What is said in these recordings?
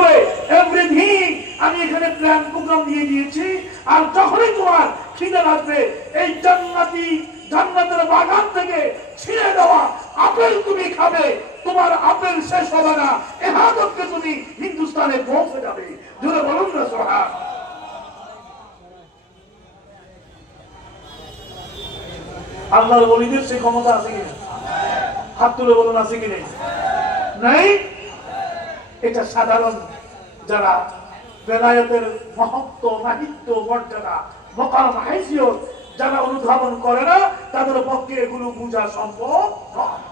হবে এভরিথিং আমি এখানে প্ল্যান প্রোগ্রাম দিয়ে দিয়েছি। আর যখনই তোমার খিদে লাগবে এই জান্নাতের বাগান থেকে ছিঁড়ে দেওয়া আপেল তুমি খাবে, তোমার আপেল শেষ হবে না, এহাদতকে তুমি হিন্দুস্তানে পৌঁছে যাবে। জোরে বলুন না সুবহান। আল্লাহর ওলিদের সেই ক্ষমতা আছে কিনা? হাত তুলে বলুন আছে কি নেই? নাই। এটা সাধারণ যারা বেলায়েতের মহত্ব, মাহিত্য, মর্যাদা, মকাম, হাইসিয়ত যারা অনুধাবন করে না তাদের পক্ষে এগুলো বোঝা সম্ভব নয়।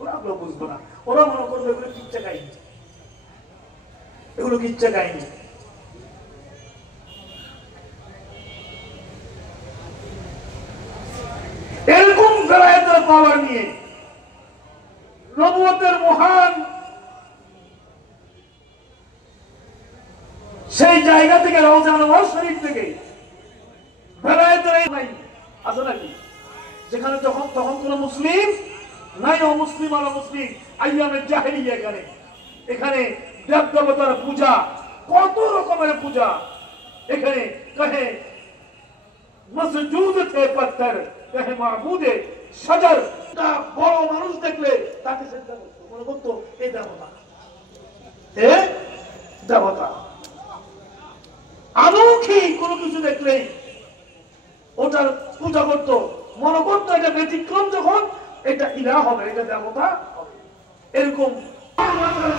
ওরা এগুলো বুঝবো না, ওরা মনে করবে এগুলো কিচ্ছা কাহিনী, এগুলো কিচ্ছা কাহিনী। এরকম বেলায়েতের পাওয়ার নিয়ে নবুয়তের মহান সেই জায়গা থেকে রওজা আনোয়ার শরীফ থেকে বেলায়েতের নাই আছে নাকি? যেখানে তখন কোন মুসলিম নাই, অমুসলিম আর মুসলিম আইয়ামে জাহেলিয়া। এখানে দেব দেবতার পূজা, কত রকমের পূজা। এখানে কহে মসজুদ थे पत्थर, कहे माबूदे शजर। বড় মানুষ দেখলে তাকে চিন্তা করতো, মনে করতো এই দেবতা, এ দেবতা। আলৌকিক কোনো কিছু দেখলেই ওটার পূজা করতো, মনে করতো এটা ব্যতিক্রম, যখন এটা ইলাহ হবে, এটা দেবতা হবে। এরকম মাধ্যমে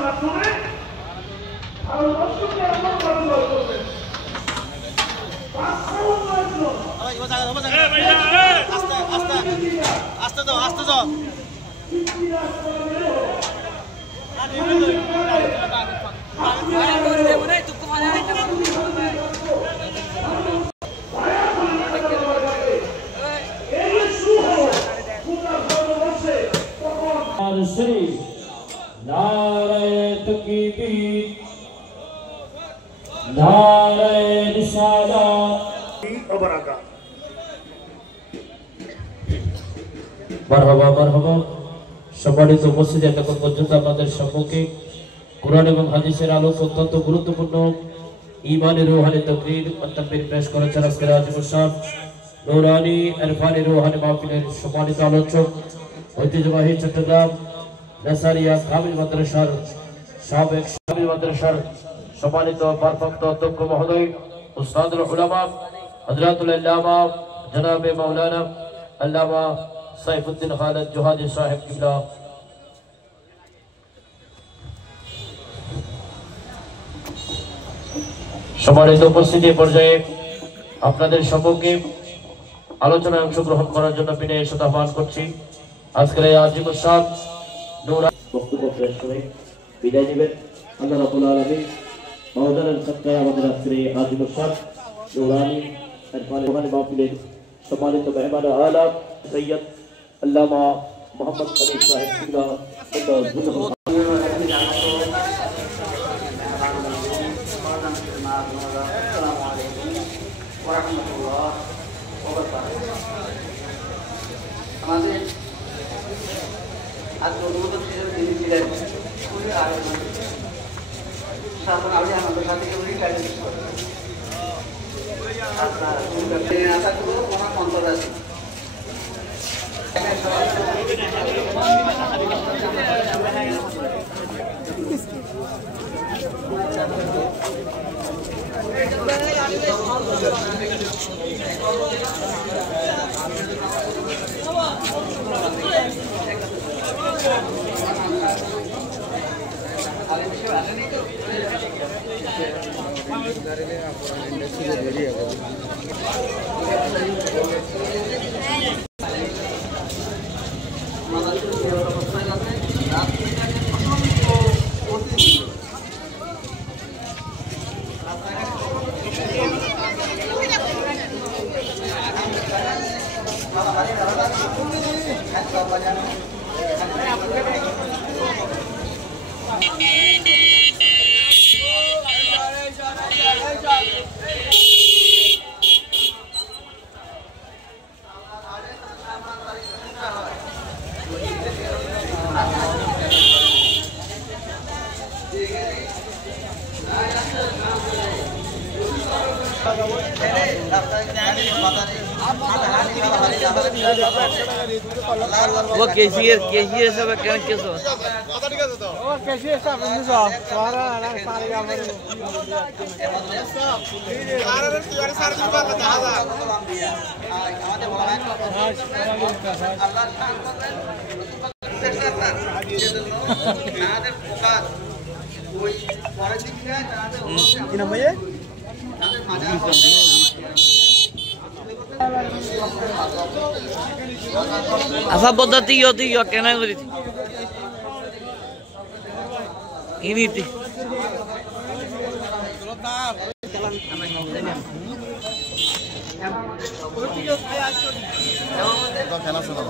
সম্মানিত উপস্থিতি, এতক্ষণ পর্যন্ত আপনাদের সম্মুখে কোরআন এবং হাদিসের আলোকে অত্যন্ত গুরুত্বপূর্ণ ঈমানি রূহানি তাকরীর তাকবীর পেশ করেছেন আজকের আজিম শান নূরানী ইরফানি রূহানি মাহফিলের সম্মানিত আলোচক, ঐতিহ্যবাহী চট্টগ্রাম নাসারিয়া কামিল মাদ্রাসার সাবেক সম্মানিত ভারপ্রাপ্ত অধ্যক্ষ মহোদয়, উস্তাদুল উলামা হযরতুল আল্লামা জনাবে মাওলানা আল্লামা সাইফুদ্দিন খালেদ জোহাদি সাহেব কিবলা, সম্মানিত উপস্থিতি পর্যায়ে আপনাদের সম্মুখে আলোচনায় অংশগ্রহণ করার জন্য বিনয়ের সাথে আহ্বান করছি। আজকের এই আজিম শান নূরানী বক্তব্য পেশ করে বিদায় নেবেন আল্লাহ রাব্বুল আলামিন মওলানার সদকায় আমাদের আজকের এই আজিম শান নূরানী ইরফানি মাহফিলের সম্মানিত মেহমান আলা সৈয়দ আল্লামা মোহাম্মদ আলী সাহেব কিবলা আমাদের আজ অনুমোদন ছিলেন তিনি ছিলেন আমি আমাদের সাথে আশাগুলো মহা অন্তর আছে। वो केसीआर सब কেন কেসো কথা ঠিক আছে তো ও কেসিআর সব বুঝছো সারা না সারা গাবে আর আর সারা দিন বাদ দেখা যা আমাদের বলা আল্লাহ শান করবেন আমাদের ফোকাস ওই পরের দিকে আমাদের কি নাম ভাইয়া Asa boda tiyo kena nguri. Ini ti. ফেনা শোনা